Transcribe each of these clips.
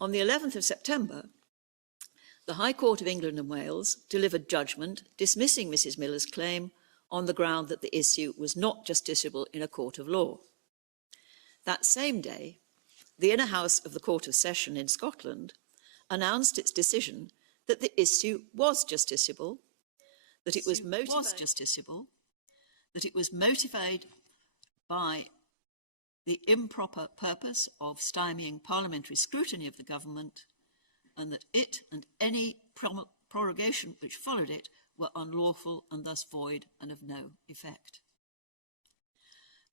On the 11th of September, the High Court of England and Wales delivered judgment dismissing Mrs. Miller's claim on the ground that the issue was not justiciable in a court of law. That same day, the Inner House of the Court of Session in Scotland announced its decision that the issue was justiciable, that it was motivated by the improper purpose of stymieing parliamentary scrutiny of the government, and that it and any prorogation which followed it were unlawful and thus void and of no effect.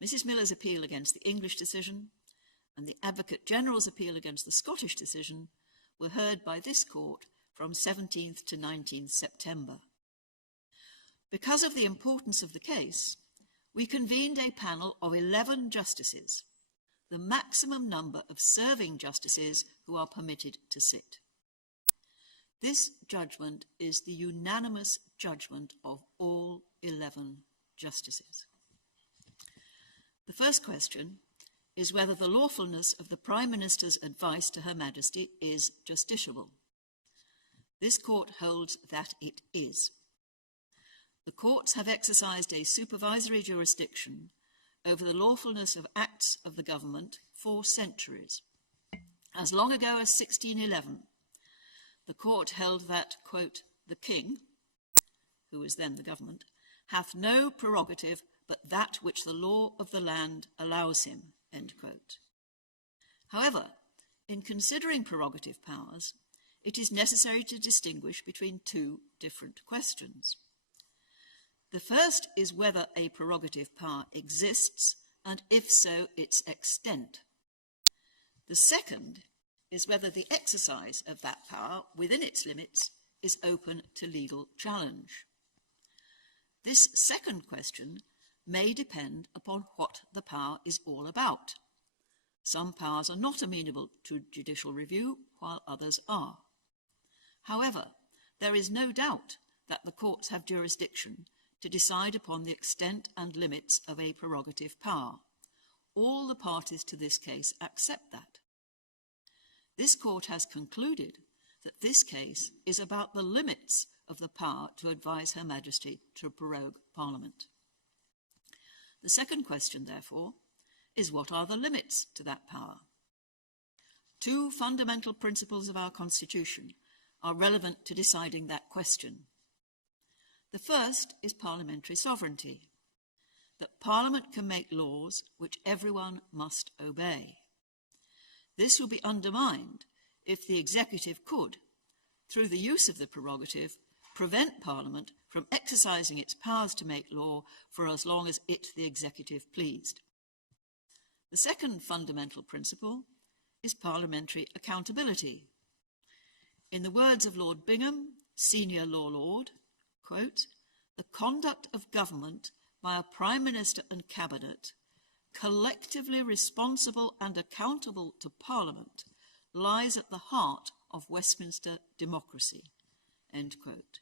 Mrs. Miller's appeal against the English decision and the Advocate General's appeal against the Scottish decision were heard by this court from 17th to 19th September. Because of the importance of the case, we convened a panel of 11 justices, the maximum number of serving justices who are permitted to sit. This judgment is the unanimous judgment of all 11 justices. The first question is whether the lawfulness of the Prime Minister's advice to Her Majesty is justiciable. This court holds that it is. The courts have exercised a supervisory jurisdiction over the lawfulness of acts of the government for centuries. As long ago as 1611, the court held that, quote, the king, who was then the government, hath no prerogative but that which the law of the land allows him, end quote. However, in considering prerogative powers, it is necessary to distinguish between two different questions. The first is whether a prerogative power exists, and if so, its extent. The second is whether the exercise of that power within its limits is open to legal challenge. This second question may depend upon what the power is all about. Some powers are not amenable to judicial review, while others are. However, there is no doubt that the courts have jurisdiction to decide upon the extent and limits of a prerogative power. All the parties to this case accept that. This court has concluded that this case is about the limits of the power to advise Her Majesty to prorogue Parliament. The second question, therefore, is what are the limits to that power? Two fundamental principles of our Constitution are relevant to deciding that question. The first is parliamentary sovereignty, that Parliament can make laws which everyone must obey. This will be undermined if the executive could, through the use of the prerogative, prevent Parliament from exercising its powers to make law for as long as it, the executive, pleased. The second fundamental principle is parliamentary accountability. In the words of Lord Bingham, senior law lord, quote, the conduct of government by a Prime Minister and Cabinet, collectively responsible and accountable to Parliament, lies at the heart of Westminster democracy, end quote.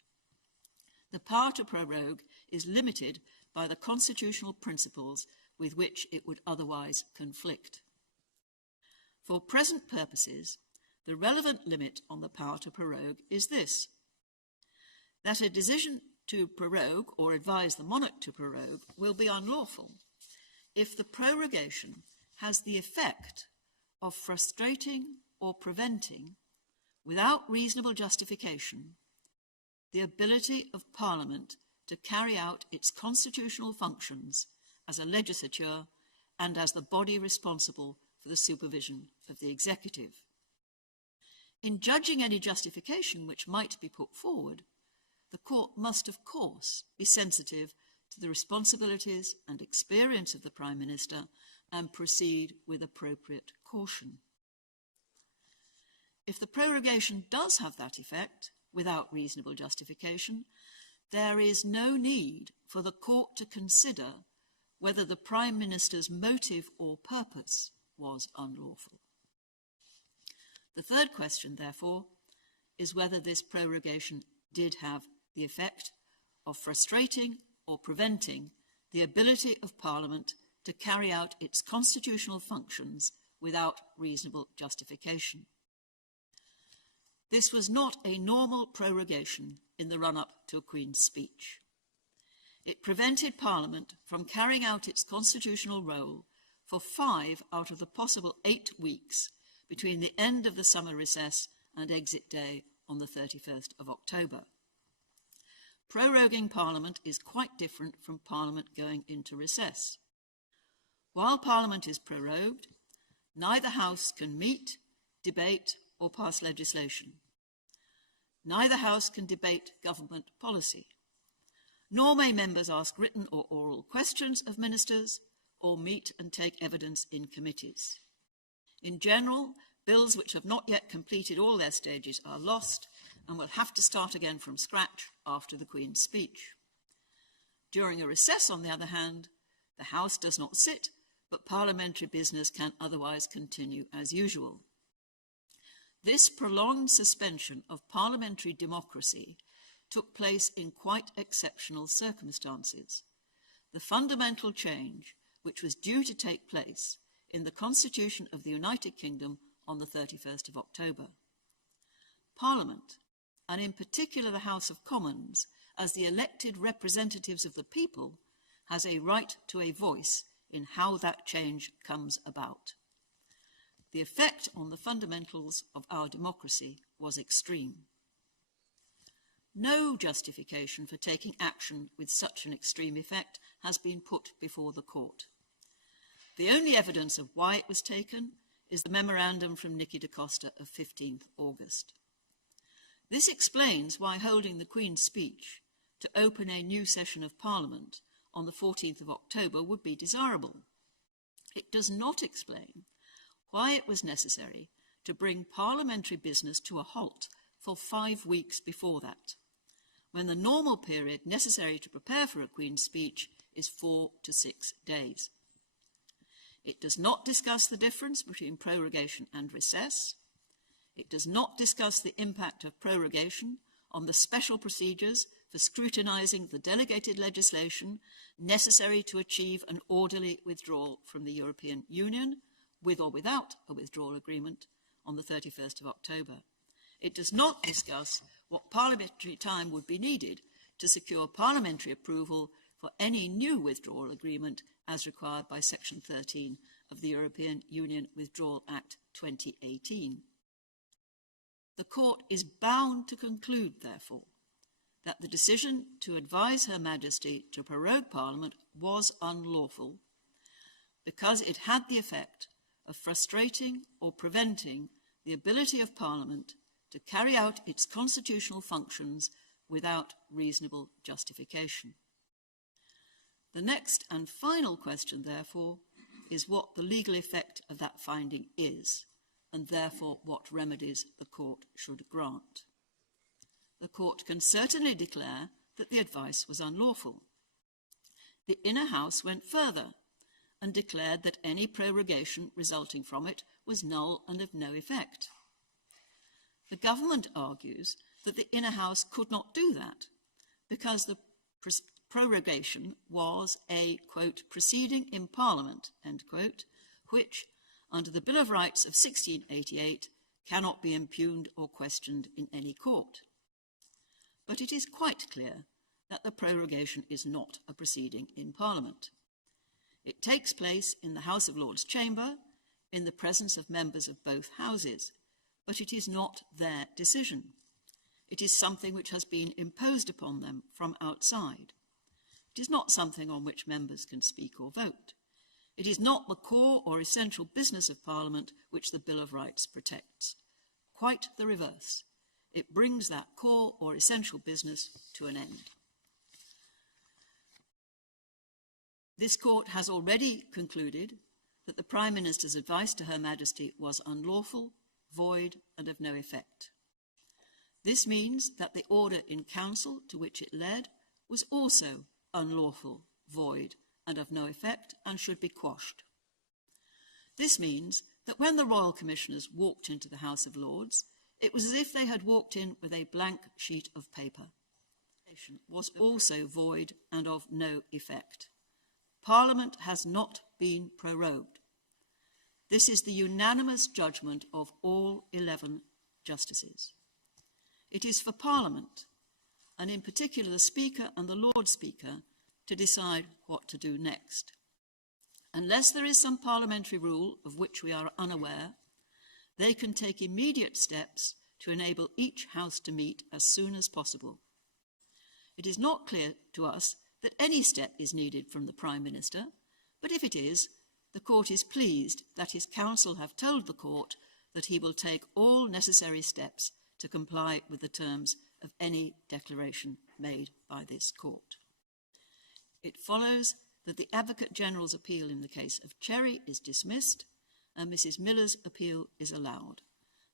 The power to prorogue is limited by the constitutional principles with which it would otherwise conflict. For present purposes, the relevant limit on the power to prorogue is this: that a decision to prorogue or advise the monarch to prorogue will be unlawful if the prorogation has the effect of frustrating or preventing, without reasonable justification, the ability of Parliament to carry out its constitutional functions as a legislature and as the body responsible for the supervision of the executive. In judging any justification which might be put forward, the court must, of course, be sensitive to the responsibilities and experience of the Prime Minister and proceed with appropriate caution. If the prorogation does have that effect, without reasonable justification, there is no need for the court to consider whether the Prime Minister's motive or purpose was unlawful. The third question, therefore, is whether this prorogation did have the effect of frustrating or preventing the ability of Parliament to carry out its constitutional functions without reasonable justification. This was not a normal prorogation in the run-up to a Queen's speech. It prevented Parliament from carrying out its constitutional role for 5 out of the possible 8 weeks between the end of the summer recess and exit day on the 31st of October. Proroguing Parliament is quite different from Parliament going into recess. While Parliament is prorogued, neither House can meet, debate, or pass legislation. Neither House can debate government policy, nor may members ask written or oral questions of ministers or meet and take evidence in committees. In general, bills which have not yet completed all their stages are lost and will have to start again from scratch after the Queen's speech. During a recess, on the other hand, the House does not sit, but parliamentary business can otherwise continue as usual. This prolonged suspension of parliamentary democracy took place in quite exceptional circumstances. The fundamental change which was due to take place in the Constitution of the United Kingdom on the 31st of October. Parliament, and in particular the House of Commons, as the elected representatives of the people, has a right to a voice in how that change comes about. The effect on the fundamentals of our democracy was extreme. No justification for taking action with such an extreme effect has been put before the court. The only evidence of why it was taken is the memorandum from Nicky da Costa of 15th August. This explains why holding the Queen's speech to open a new session of Parliament on the 14th of October would be desirable. It does not explain why it was necessary to bring parliamentary business to a halt for 5 weeks before that, when the normal period necessary to prepare for a Queen's speech is 4 to 6 days. It does not discuss the difference between prorogation and recess. It does not discuss the impact of prorogation on the special procedures for scrutinising the delegated legislation necessary to achieve an orderly withdrawal from the European Union, with or without a withdrawal agreement, on the 31st of October. It does not discuss what parliamentary time would be needed to secure parliamentary approval for any new withdrawal agreement as required by Section 13 of the European Union Withdrawal Act 2018. The Court is bound to conclude, therefore, that the decision to advise Her Majesty to prorogue Parliament was unlawful because it had the effect of frustrating or preventing the ability of Parliament to carry out its constitutional functions without reasonable justification. The next and final question, therefore, is what the legal effect of that finding is, and therefore what remedies the Court should grant. The Court can certainly declare that the advice was unlawful. The Inner House went further and declared that any prorogation resulting from it was null and of no effect. The government argues that the Inner House could not do that because the prorogation was a, quote, proceeding in Parliament, end quote, which, under the Bill of Rights of 1688, cannot be impugned or questioned in any court. But it is quite clear that the prorogation is not a proceeding in Parliament. It takes place in the House of Lords chamber, in the presence of members of both houses, but it is not their decision. It is something which has been imposed upon them from outside. It is not something on which members can speak or vote. It is not the core or essential business of Parliament which the Bill of Rights protects. Quite the reverse. It brings that core or essential business to an end. This Court has already concluded that the Prime Minister's advice to Her Majesty was unlawful, void, and of no effect. This means that the order in Council to which it led was also unlawful, void, and of no effect, and should be quashed. This means that when the Royal Commissioners walked into the House of Lords, it was as if they had walked in with a blank sheet of paper. It was also void and of no effect. Parliament has not been prorogued. This is the unanimous judgment of all 11 justices. it is for Parliament, and in particular the Speaker and the Lord Speaker, to decide what to do next. Unless there is some parliamentary rule of which we are unaware, they can take immediate steps to enable each House to meet as soon as possible. It is not clear to us that any step is needed from the Prime Minister, but if it is, the Court is pleased that his counsel have told the Court that he will take all necessary steps to comply with the terms of any declaration made by this Court. It follows that the Advocate General's appeal in the case of Cherry is dismissed and Mrs. Miller's appeal is allowed.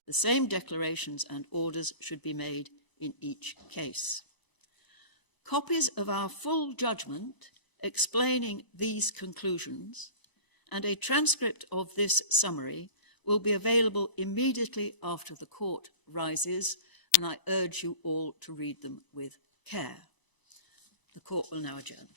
The same declarations and orders should be made in each case. Copies of our full judgment explaining these conclusions and a transcript of this summary will be available immediately after the Court rises, and I urge you all to read them with care. The Court will now adjourn.